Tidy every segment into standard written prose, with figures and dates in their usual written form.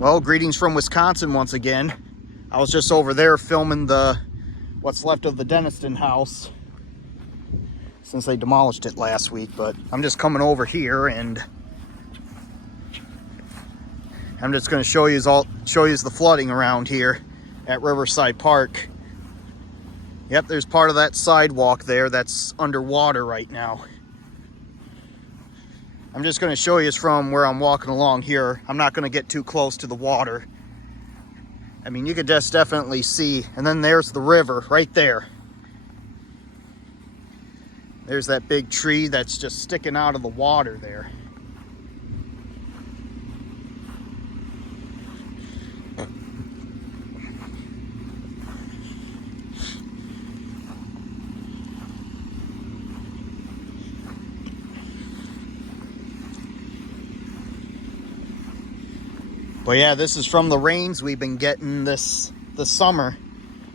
Well, greetings from Wisconsin once again. I was just over there filming what's left of the Denniston house since they demolished it last week, but I'm just coming over here and I'm just going to show you the flooding around here at Riverside Park. Yep, there's part of that sidewalk there that's underwater right now. I'm just going to show you from where I'm walking along here. I'm not going to get too close to the water. I mean, you could just definitely see, and then there's the river right there. There's that big tree that's just sticking out of the water there. But yeah, this is from the rains we've been getting this summer.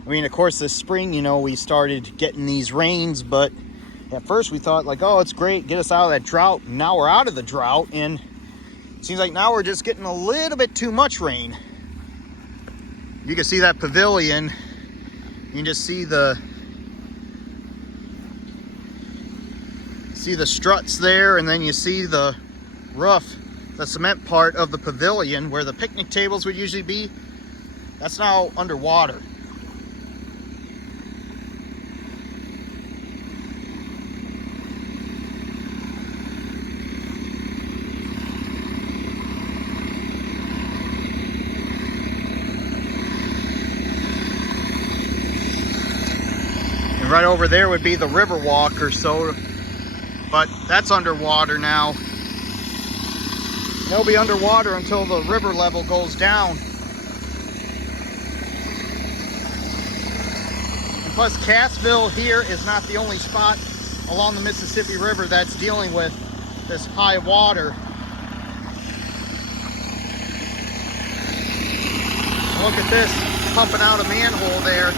I mean, of course, this spring, you know, we started getting these rains, but at first we thought like, oh, it's great, get us out of that drought. And now we're out of the drought, and it seems like now we're just getting a little bit too much rain. You can see that pavilion. You can just see the struts there, and then you see the roof. The cement part of the pavilion where the picnic tables would usually be, that's now underwater. And right over there would be the river walk or so, but that's underwater now. They'll be underwater until the river level goes down. And plus, Cassville here is not the only spot along the Mississippi River that's dealing with this high water. Look at this, pumping out a manhole there.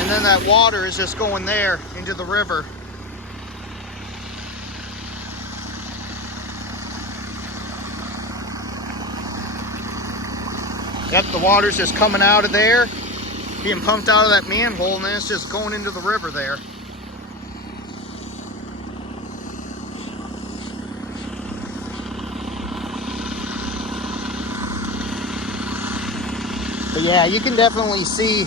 And then that water is just going there into the river. Yep, the water's just coming out of there, being pumped out of that manhole, and then it's just going into the river there. But yeah, you can definitely see,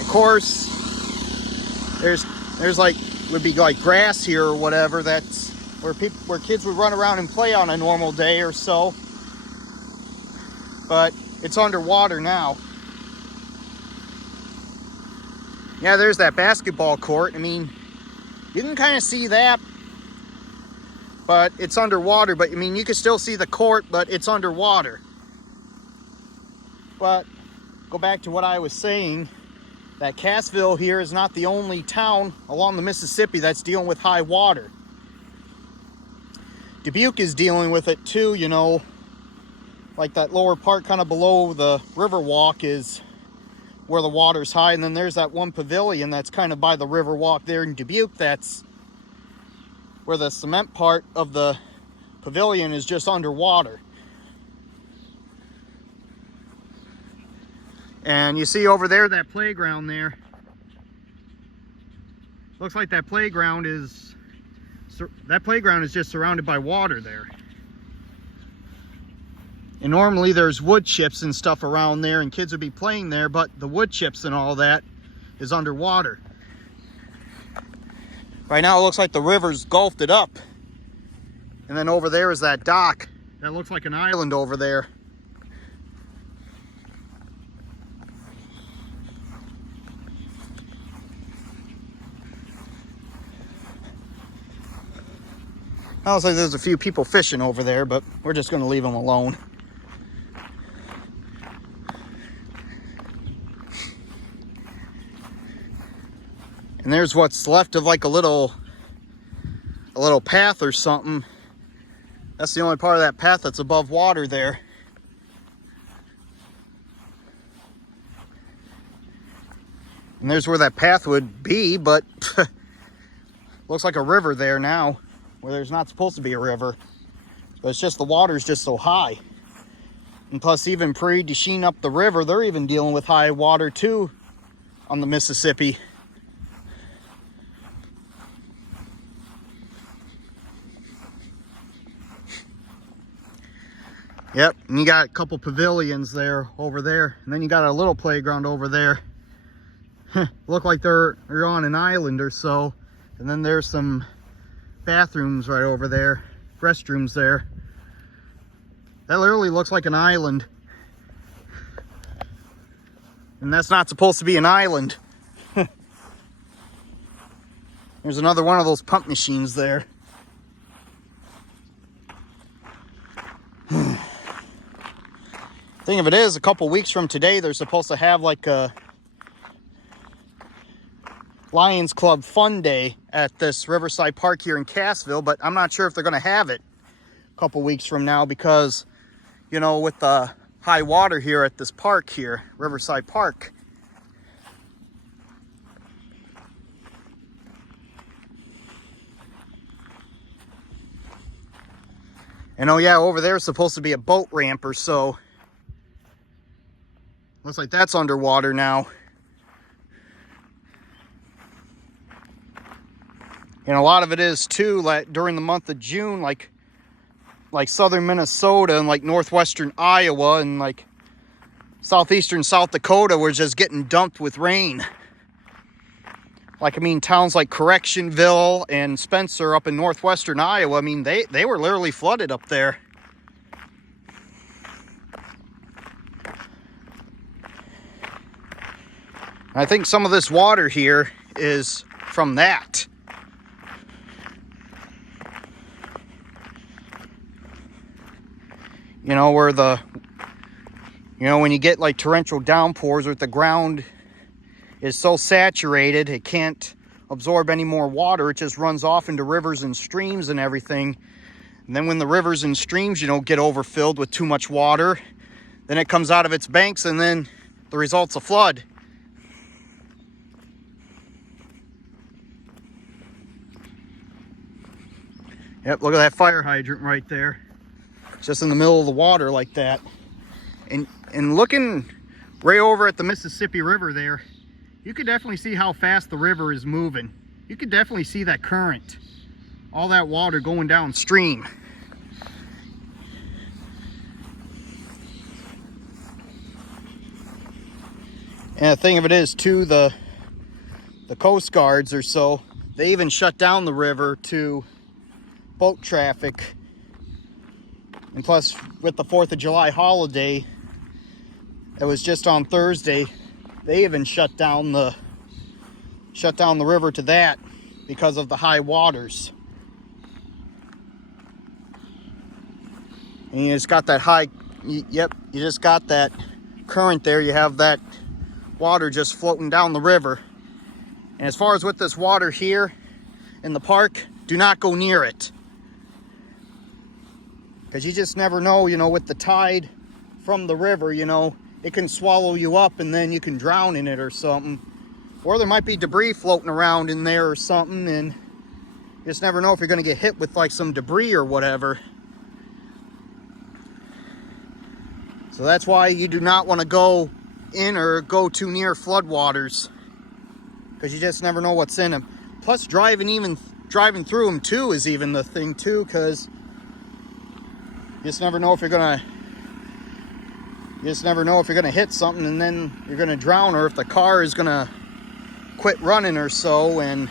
of course, there's like, would be like grass here or whatever, that's where kids would run around and play on a normal day or so. But it's underwater now. Yeah, there's that basketball court. I mean, you can kind of see that, but it's underwater. But I mean, you can still see the court, but it's underwater. But go back to what I was saying, that Cassville here is not the only town along the Mississippi that's dealing with high water. Dubuque is dealing with it too, you know. Like that lower part kind of below the river walk is where the water's high. And then there's that one pavilion that's kind of by the river walk there in Dubuque. That's where the cement part of the pavilion is just underwater. And you see over there, that playground there. Looks like that playground is just surrounded by water there. And normally there's wood chips and stuff around there and kids would be playing there, but the wood chips and all that is underwater. Right now it looks like the river's gulfed it up. And then over there is that dock. That looks like an island over there. I looks like there's a few people fishing over there, but we're just going to leave them alone. And there's what's left of like a little path or something. That's the only part of that path that's above water there. And there's where that path would be, but looks like a river there now, where there's not supposed to be a river. But it's just the water's just so high. And plus, even Prairie du Chien up the river, they're even dealing with high water too on the Mississippi. Yep, and you got a couple pavilions there, over there, and then you got a little playground over there. Look like they're on an island or so. And then there's some bathrooms right over there, restrooms there. That literally looks like an island. And that's not supposed to be an island. There's another one of those pump machines there. Thing of it is, a couple weeks from today, they're supposed to have like a Lions Club fun day at this Riverside Park here in Cassville, but I'm not sure if they're going to have it a couple weeks from now because, you know, with the high water here at this park here, Riverside Park. And oh yeah, over there is supposed to be a boat ramp or so. Looks like that's underwater now. And a lot of it is too, like during the month of June, like southern Minnesota and like northwestern Iowa and like southeastern South Dakota were just getting dumped with rain. Like, I mean, towns like Correctionville and Spencer up in northwestern Iowa, I mean, they were literally flooded up there. I think some of this water here is from that. You know, where when you get like torrential downpours or if the ground is so saturated, it can't absorb any more water. It just runs off into rivers and streams and everything. And then when the rivers and streams, get overfilled with too much water, then it comes out of its banks and then the result's a flood. Yep, look at that fire hydrant right there. Just in the middle of the water like that. And looking right over at the Mississippi River there, you could definitely see how fast the river is moving. You could definitely see that current. All that water going downstream. And the thing of it is too, the Coast Guards or so, they even shut down the river to boat traffic. And plus, with the 4th of July holiday, it was just on Thursday, they even shut down the river to that because of the high waters. And you just got that you just got that current there. You have that water just floating down the river. And as far as with this water here in the park, do not go near it. Because you just never know, with the tide from the river, it can swallow you up and then you can drown in it or something. Or there might be debris floating around in there or something, and you just never know if you're going to get hit with like some debris or whatever. So that's why you do not want to go in or go too near floodwaters, because you just never know what's in them. Plus driving through them too is even the thing too, because you just never know if you're gonna hit something and then you're gonna drown, or if the car is gonna quit running or so, and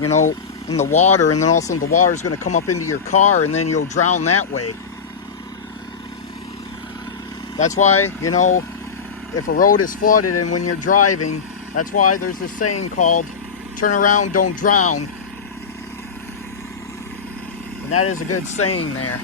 in the water, and then all of a sudden the water is gonna come up into your car and then you'll drown that way. That's why, if a road is flooded and when you're driving, that's why there's this saying called "turn around, don't drown." And that is a good saying there.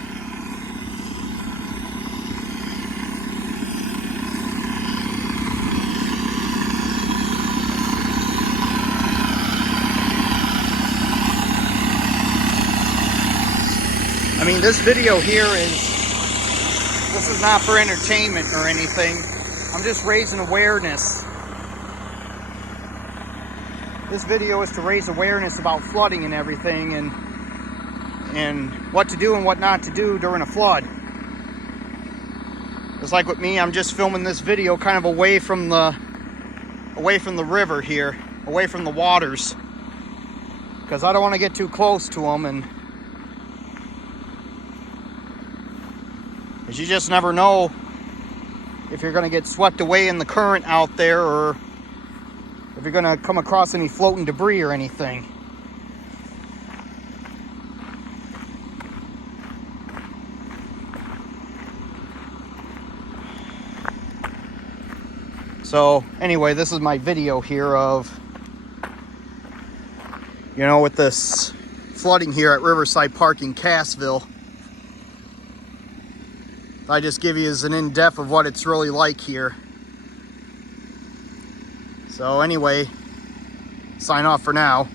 I mean, this video here this is not for entertainment or anything. I'm just raising awareness. This video is to raise awareness about flooding and everything, and what to do and what not to do during a flood. Just like with me, I'm just filming this video kind of away from the river here, away from the waters, because I don't want to get too close to them, and you just never know if you're going to get swept away in the current out there, or if you're going to come across any floating debris or anything. So anyway, this is my video here of, you know, with this flooding here at Riverside Park in Cassville. I just give you as an in-depth of what it's really like here. So anyway, sign off for now.